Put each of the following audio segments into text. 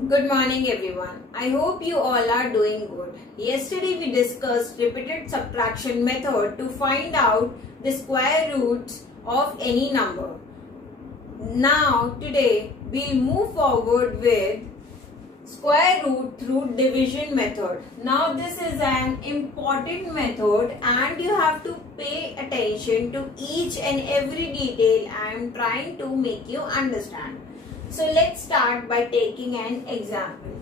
Good morning everyone. I hope you all are doing good. Yesterday we discussed repeated subtraction method to find out the square roots of any number. Now today we'll move forward with square root through division method. Now this is an important method and you have to pay attention to each and every detail I am trying to make you understand. So let's start by taking an example.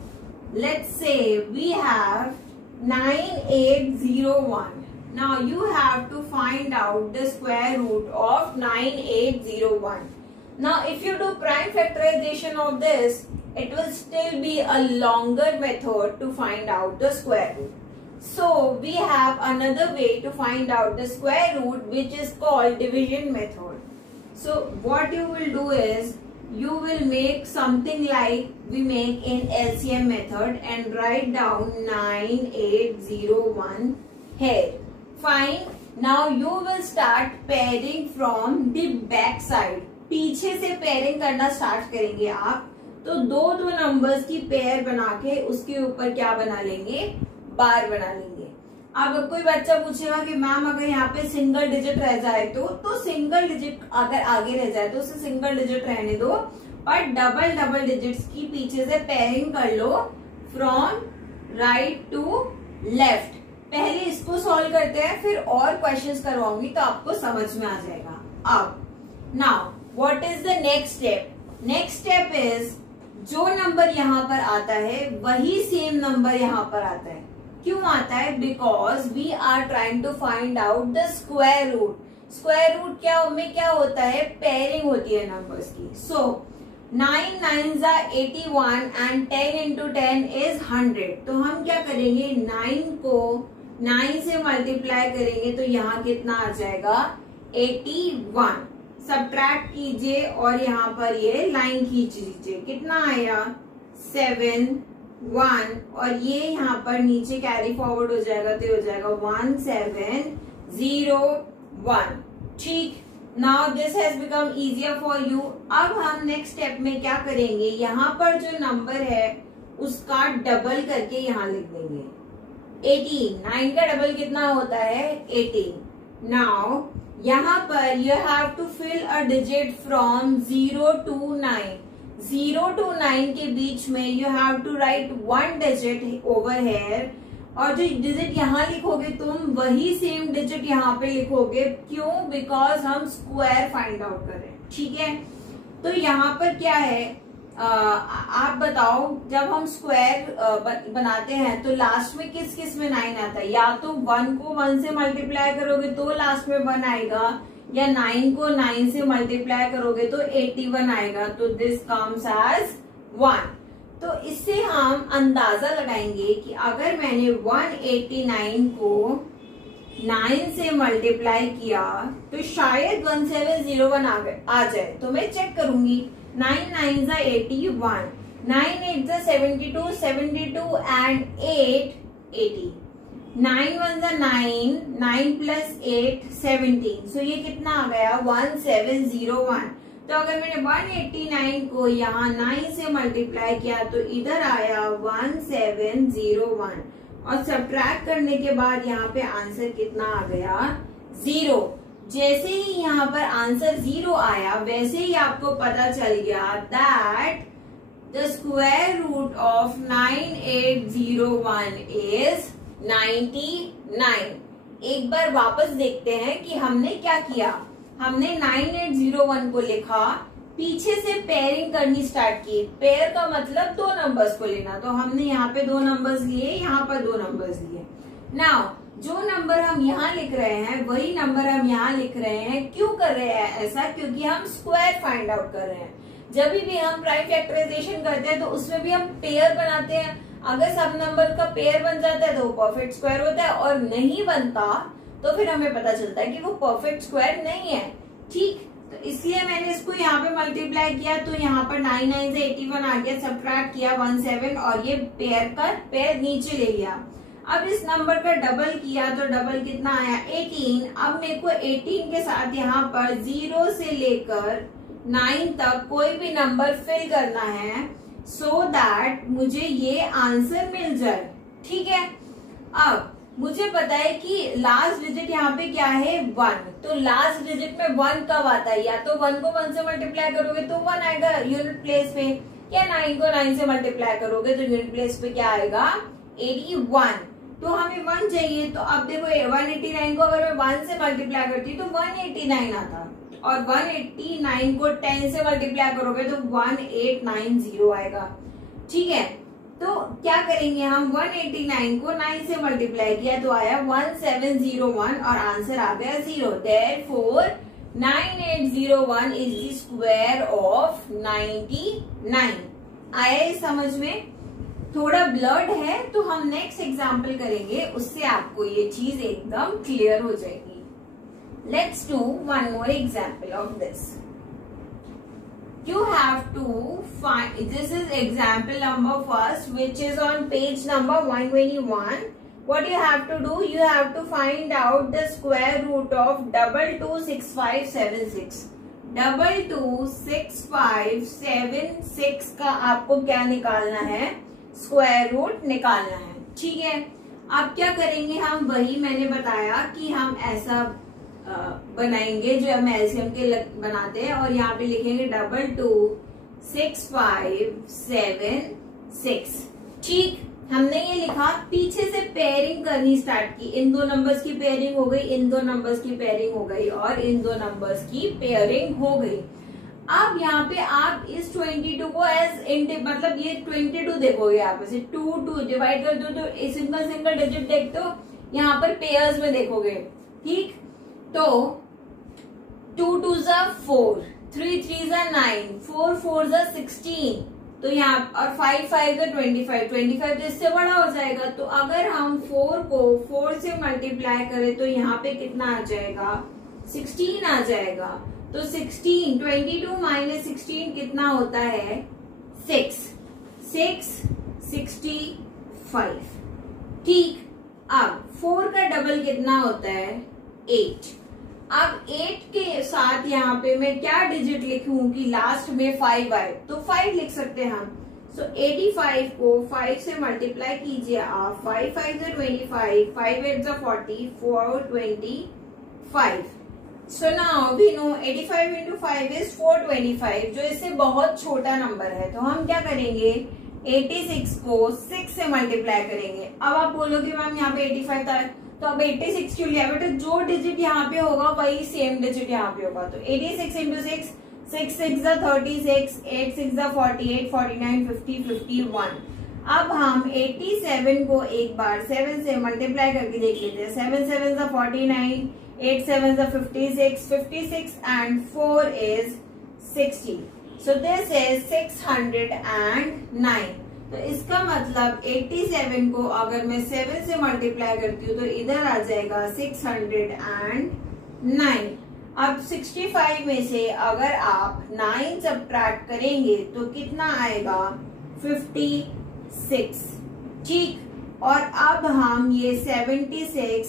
Let's say we have 9801. Now you have to find out the square root of 9801. Now if you do prime factorization of this, it will still be a longer method to find out the square root. So we have another way to find out the square root, which is called division method. So what you will do is, you will make something like we make in LCM method and write down 9801 here. Fine. Now you will start pairing from the back side. पीछे से pairing करना start करेंगे आप, तो दो numbers की pair बना के उसके ऊपर क्या बना लेंगे, बार बना लेंगे. अब कोई बच्चा पूछेगा कि मैम अगर यहाँ पे सिंगल डिजिट रह जाए तो सिंगल डिजिट अगर आगे रह जाए तो उसे सिंगल डिजिट रहने दो, पर डबल डिजिट्स की पीछे से पेयरिंग कर लो फ्रॉम राइट टू लेफ्ट. पहले इसको सॉल्व करते हैं, फिर और क्वेश्चंस करवाऊंगी तो आपको समझ में आ जाएगा. अब now what is the next step? Next step is जो नंबर यहाँ पर आता है वही सेम नंबर यहाँ पर आता है. क्यों आता है? Because we are trying to find out the square root. Square root क्या होता है? पेयरिंग होती है नंबर्स की. सो 9 9s are 81 and 10 into 10 is 100. तो हम क्या करेंगे, 9 को 9 से मल्टीप्लाई करेंगे तो यहाँ कितना आ जाएगा, 81. सब्ट्रैक्ट कीजिए और यहाँ पर ये लाइन खींच लीजिए. कितना आया, 7 1, और ये यहाँ पर नीचे कैरी फॉरवर्ड हो जाएगा तो हो जाएगा 1701. ठीक. Now this has become easier for you. अब हम नेक्स्ट स्टेप में क्या करेंगे, यहाँ पर जो नंबर है उसका डबल करके यहाँ लिख देंगे. 18. 9 का डबल कितना होता है, 18. नाउ यहाँ पर you have to fill a digit from 0 to 9. 0 to 9 के बीच में you have to write 1 digit over here, और जो डिजिट यहाँ लिखोगे तुम वही सेम डिजिट यहाँ पे लिखोगे. क्यों? बिकॉज हम स्क्वायर फाइंड आउट कर रहे हैं. ठीक है. तो यहाँ पर क्या है, आप बताओ, जब हम स्क्वायर बनाते हैं तो लास्ट में किस में 9 आता है? या तो 1 को 1 से मल्टीप्लाई करोगे तो लास्ट में 1 आएगा, या 9 को 9 से मल्टीप्लाई करोगे तो 81 आएगा. तो दिस कम्स एज 1. तो इससे हम अंदाजा लगाएंगे कि अगर मैंने 189 को 9 से मल्टीप्लाई किया तो शायद 1701 आ जाए. तो मैं चेक करूंगी. 9 9s are 81, 9 8s are 72, 72 and 8 80. 9 1s are 9, 9 plus 8 17. सो ये कितना आ गया, 1701. तो अगर मैंने 189 को यहाँ 9 से मल्टीप्लाई किया तो इधर आया 1701, और सब्ट्रैक्ट करने के बाद यहाँ पे आंसर कितना आ गया, 0. जैसे ही यहाँ पर आंसर 0 आया वैसे ही आपको पता चल गया that the square root of 9801 is 99. एक बार वापस देखते हैं कि हमने क्या किया. हमने 9801 को लिखा, पीछे से पेयरिंग करनी स्टार्ट की. पेयर का मतलब दो नंबर्स को लेना, तो हमने यहाँ पे 2 नंबर्स लिए, यहाँ पर 2 नंबर्स लिए. नाउ जो नंबर हम यहाँ लिख रहे हैं वही नंबर हम यहाँ लिख रहे हैं. क्यों कर रहे हैं ऐसा? क्योंकि हम स्क्वायर फाइंड आउट कर रहे हैं. जब भी हम प्राइम फैक्टराइजेशन करते हैं तो उसमें भी हम पेयर बनाते हैं. अगर सब नंबर का पेयर बन जाता है तो वो परफेक्ट स्क्वायर होता है, और नहीं बनता तो फिर हमें पता चलता है कि वो परफेक्ट स्क्वायर नहीं है. ठीक. तो इसलिए मैंने इसको यहाँ पे मल्टीप्लाई किया तो यहाँ पर 9 9 से 81 आ गया. सब्ट्रैक्ट किया 17 और ये पेयर नीचे ले लिया. अब इस नंबर का डबल किया तो डबल कितना आया, 18. अब मेरे को 18 के साथ यहाँ पर 0 से लेकर 9 तक कोई भी नंबर फिल करना है, so that दैट मुझे ये आंसर मिल जाए। ठीक है, अब मुझे पता है कि लास्ट डिजिट यहाँ पे क्या है 1, तो लास्ट डिजिट में 1 कब आता है, या तो 1 को 1 से मल्टीप्लाई करोगे तो 1 आएगा यूनिट प्लेस पे, या 9 को 9 से मल्टीप्लाई करोगे तो यूनिट प्लेस पे क्या आएगा 81। तो हमें 1 चाहिए, तो अब देखो 189 को अगर मैं 1 से मल्टीप्लाई करती तो 189 आता, और 189 को 10 से मल्टीप्लाई करोगे तो 1890 आएगा। ठीक है, तो क्या करेंगे हम, 189 को 9 से मल्टीप्लाई किया तो आया 1701 और आंसर आ गया 0। Therefore 9801 is the square of 99। आया ये समझ में? थोड़ा ब्लर्ड है तो हम नेक्स्ट एग्जाम्पल करेंगे, उससे आपको ये चीज एकदम क्लियर हो जाएगी। Let's do one more example of this. You have to find, this is example number first, which is on page number 121. What you have to do, you have to find out the square root of 226576. 226576 का आपको क्या निकालना है, square root निकालना है। ठीक है, अब क्या करेंगे हम, वही मैंने बताया कि हम ऐसा बनाएंगे जो हम एलसीएम के बनाते हैं, और यहाँ पे लिखेंगे 226576। ठीक, हमने ये लिखा, पीछे से पेयरिंग करनी स्टार्ट की, इन दो नंबर्स की पेयरिंग हो गई, इन दो नंबर्स की पेयरिंग हो गई, और इन दो नंबर्स की पेयरिंग हो गई। अब यहाँ पे आप इस 22 को एज मतलब ये 22 देखोगे, आप इसे 2 डिवाइड कर दो तो सिंगल सिंगल डिजिट देखते हो, यहाँ पर पेयर्स में देखोगे। ठीक, तो 2 2s are 4, 3 3s are 9, 4 4s are 16, तो यहाँ और 5 5 are 25, 25 तो इससे बड़ा हो जाएगा। तो अगर हम 4 को 4 से मल्टीप्लाई करें तो यहाँ पे कितना आ जाएगा, 16 आ जाएगा। तो 16, 22 माइनस 16 कितना होता है, 6 65। ठीक, अब 4 का डबल कितना होता है, 8। अब 8 के साथ यहाँ पे मैं क्या डिजिट लिखूं कि लास्ट में 5 आए, तो 5 लिख सकते हैं हम। सो 85 को 5 से मल्टीप्लाई कीजिए आप, 5 5 से 25, 5 8 से 40, 4 25। So now we know 85 into 5 is 425, जो इससे बहुत छोटा नंबर है। तो हम क्या करेंगे, 86 को 6 से मल्टीप्लाई करेंगे। अब आप बोलोगे मैम यहाँ पे 85 था, तो अब 86 क्यों लिया बेटा, जो डिजिट यहाँ पे होगा वही सेम डिजिट यहाँ पे होगा। तो 86 इंटू 6, 6 6 36, 8 6 48, 49 50 51। अब हम 87 को एक बार 7 से मल्टीप्लाई करके देख लेते हैं। 7 7 49, 8 7 56, 56 and 4 is 60. So this is 609. तो इसका मतलब 87 को अगर मैं 7 से मल्टीप्लाई करती हूँ तो इधर आ जाएगा 609। अब 65 में से अगर आप 9 सबट्रैक्ट करेंगे तो कितना आएगा, 56। ठीक, और अब हम ये 76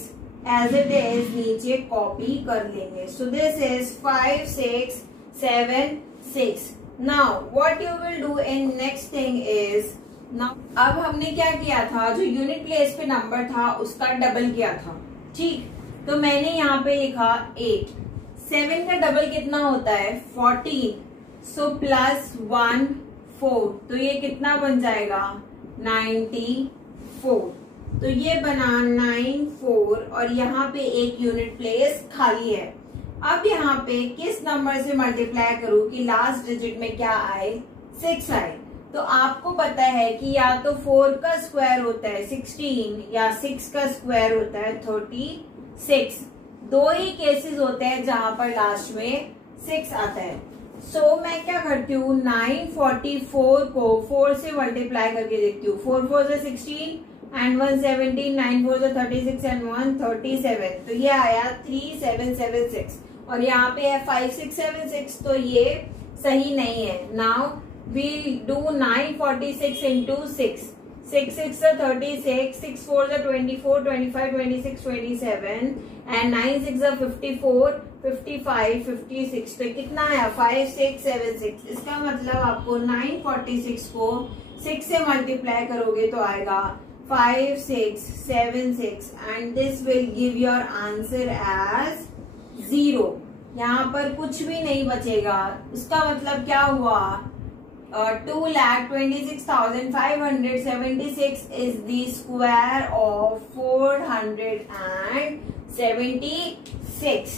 एज इट इज नीचे कॉपी कर लेंगे। So this is 5676। Now what you will do in next thing is, अब हमने क्या किया था, जो यूनिट प्लेस पे नंबर था उसका डबल किया था। ठीक, तो मैंने यहाँ पे लिखा 8। 7 का डबल कितना होता है, 14। सो प्लस 1 4, तो ये कितना बन जाएगा, 94। तो ये बना 94, और यहाँ पे एक यूनिट प्लेस खाली है। अब यहाँ पे किस नंबर से मल्टीप्लाई करूं कि लास्ट डिजिट में क्या आए, 6 आए। तो आपको पता है कि या तो 4 का स्क्वायर होता है 16, या 6 का स्क्वायर होता है 36। दो ही केसेस होते हैं जहां पर लास्ट में 6 आता है। सो मैं क्या करती हूँ, 944 को 4 से मल्टीप्लाई करके देखती हूँ। 4 4 से 16 एंड 117, 9 4 से 36 एंड 137, तो ये आया 3776। और यहाँ पे है 5676, तो ये सही नहीं है। Now we'll do 946 into 6. 6 6 are 36, 6 4 are 24, 25 26 27, and 9 6 are 54, 55 56। तो कितना आया, 5676। इसका मतलब आपको 946 को 6 से मल्टीप्लाई करोगे तो आएगा 5 6 7 6 and this will give your answer as 0। यहाँ पर कुछ भी नहीं बचेगा। उसका मतलब क्या हुआ? 2,26,576 is the square of 476।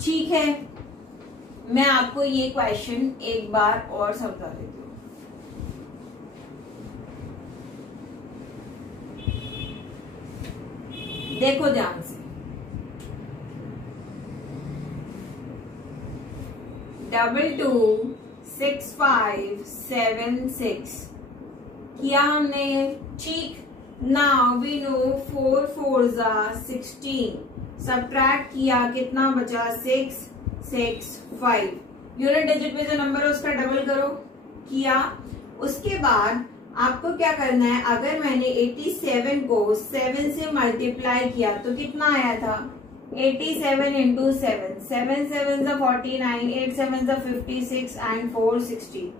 ठीक है, मैं आपको ये क्वेश्चन एक बार और समझा देती हूँ। देखो ध्यान से, 226576 किया हमने। ठीक, now we know 4 4s are 16। Subtract किया, कितना बचा? 6 6 5। यूनिट डिजिट पे जो नंबर है उसका डबल करो, किया। उसके बाद आपको क्या करना है? अगर मैंने 87 को 7 से मल्टीप्लाई किया तो कितना आया था? 87 into 7, 7 7s are 49, 8 7s are 56 and 4 60,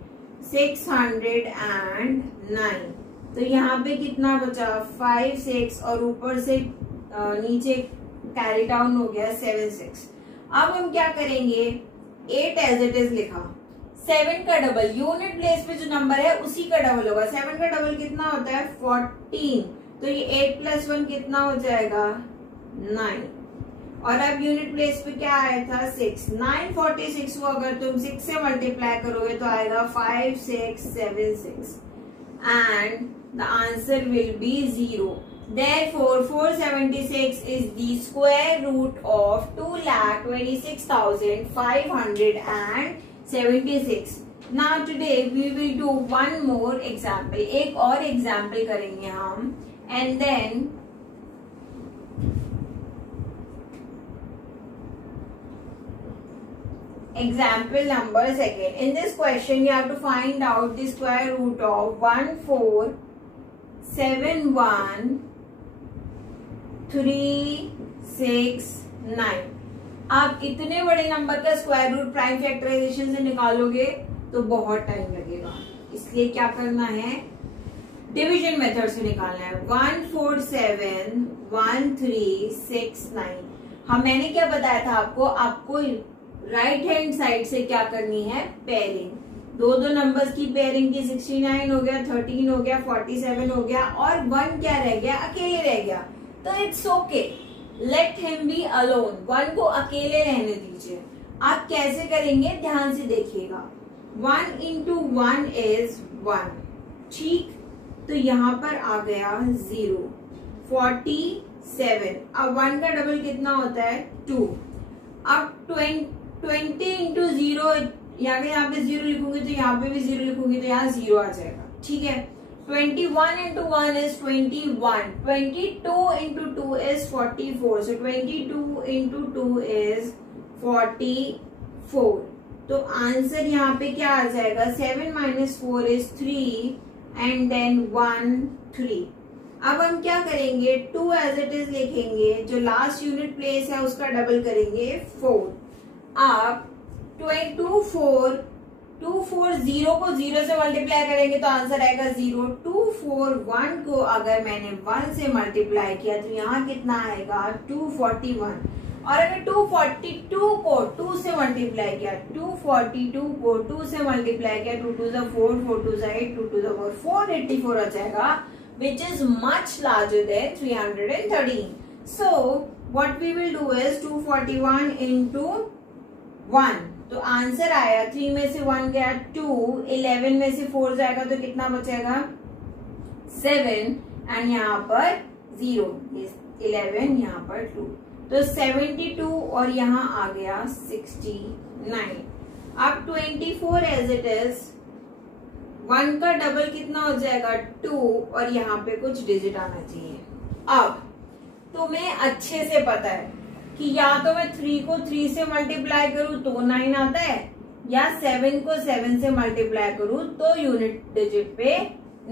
609। तो यहाँ पे कितना बचा? 5 6 और ऊपर से नीचे कैरी डाउन हो गया 7 6। अब हम क्या करेंगे? 8 एज इट इज लिखा, 7 का डबल, यूनिट प्लेस पे जो नंबर है उसी का डबल होगा। 7 का डबल कितना होता है? 14। तो ये 8 + 1 कितना हो जाएगा? 9। और अब यूनिट प्लेस पे क्या आया था? 6। 946 को अगर तुम 6 से मल्टीप्लाई करोगे तो आएगा 5676 and the answer will be 0। Therefore 476 is the square root of 2,26,576। Now today we will do one more example। एक और एग्जाम्पल करेंगे हम and then example number 2. In this question you have to find out the square root of 1471369। आप इतने बड़े number का square root prime factorisation से निकालोगे तो बहुत टाइम लगेगा, इसलिए क्या करना है? डिवीजन मेथड से निकालना है। 1471369। हम मैंने क्या बताया था आपको राइट हैंड साइड से क्या करनी है? पेयरिंग। दो नंबर्स की पेयरिंग की। 69 हो गया, 13 हो गया, 47 हो गया और 1 क्या रह गया? अकेले रह गया। तो it's okay, let him be alone. 1 को अकेले रहने दीजिए। आप कैसे करेंगे ध्यान से देखिएगा। 1 into 1 is 1। ठीक, तो यहाँ पर आ गया 0। 47। अब 1 का डबल कितना होता है? 2। अब 20 into 0, यहाँ पे 0 लिखूंगी तो यहाँ पे भी 0 लिखूंगी तो यहाँ 0 आ जाएगा। ठीक है, 21 into 1 is 21, 22 into 2 is 44, so 22 into 2 is 44। तो आंसर यहाँ पे क्या आ जाएगा? 7 - 4 is 3 and then 1 3। अब हम क्या करेंगे? 2 एज इट इज लिखेंगे, जो लास्ट यूनिट प्लेस है उसका डबल करेंगे 4। आप 240 को 0 से मल्टीप्लाई करेंगे तो आंसर आएगा 0। 241 को अगर मैंने 1 से मल्टीप्लाई किया तो यहाँ कितना आएगा? 241। और अगर 242 को 2 से मल्टीप्लाई किया, 242 को 2 से मल्टीप्लाई किया, 2 2 4, 4 2 8, 2 2 4, 484 आ जाएगा, which is much larger than 313. So what we will do is 241 into 1। तो आंसर आया 3 में से 1 गया 2, 11 में से 4 जाएगा तो कितना बचेगा? 7 एंड यहाँ पर 0, 11 यहाँ पर 2, तो 72 और यहाँ आ गया 69। अब 24 एज इट इज, 1 का डबल कितना हो जाएगा? 2 और यहाँ पे कुछ डिजिट आना चाहिए। अब तुम्हें अच्छे से पता है कि या तो मैं 3 को 3 से मल्टीप्लाई करूं तो 9 आता है, या 7 को 7 से मल्टीप्लाई करूं तो यूनिट डिजिट पे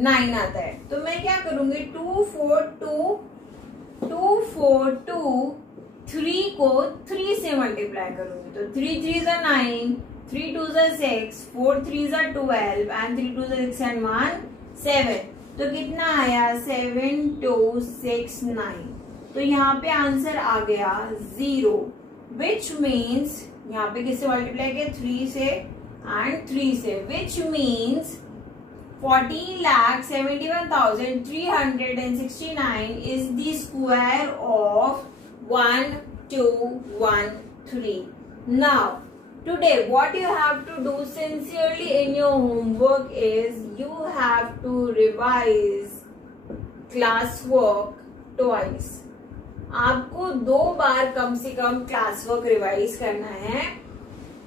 9 आता है। तो मैं क्या करूंगी? 242 3 को 3 से मल्टीप्लाई करूंगी तो 3 3s are 9, 3 2s are 6, 4 3s are 12 and 3 2s are 6 and 1 7, तो कितना आया 7 2 6 9, तो यहाँ पे आंसर आ गया 0, विच मीन्स यहाँ पे किससे मल्टीप्लाई किया 3 से एंड 3 से, which means 14,71,369 is the square of 1213. Now, today what you have to do sincerely in your homework is you have to revise classwork twice. आपको 2 बार कम से कम क्लासवर्क रिवाइज करना है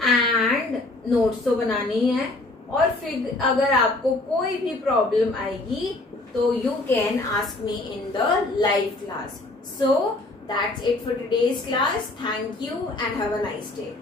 एंड नोट्स तो बनानी है, और फिर अगर आपको कोई भी प्रॉब्लम आएगी तो you can ask me in the live class. So that's it for today's class. Thank you and have a nice day.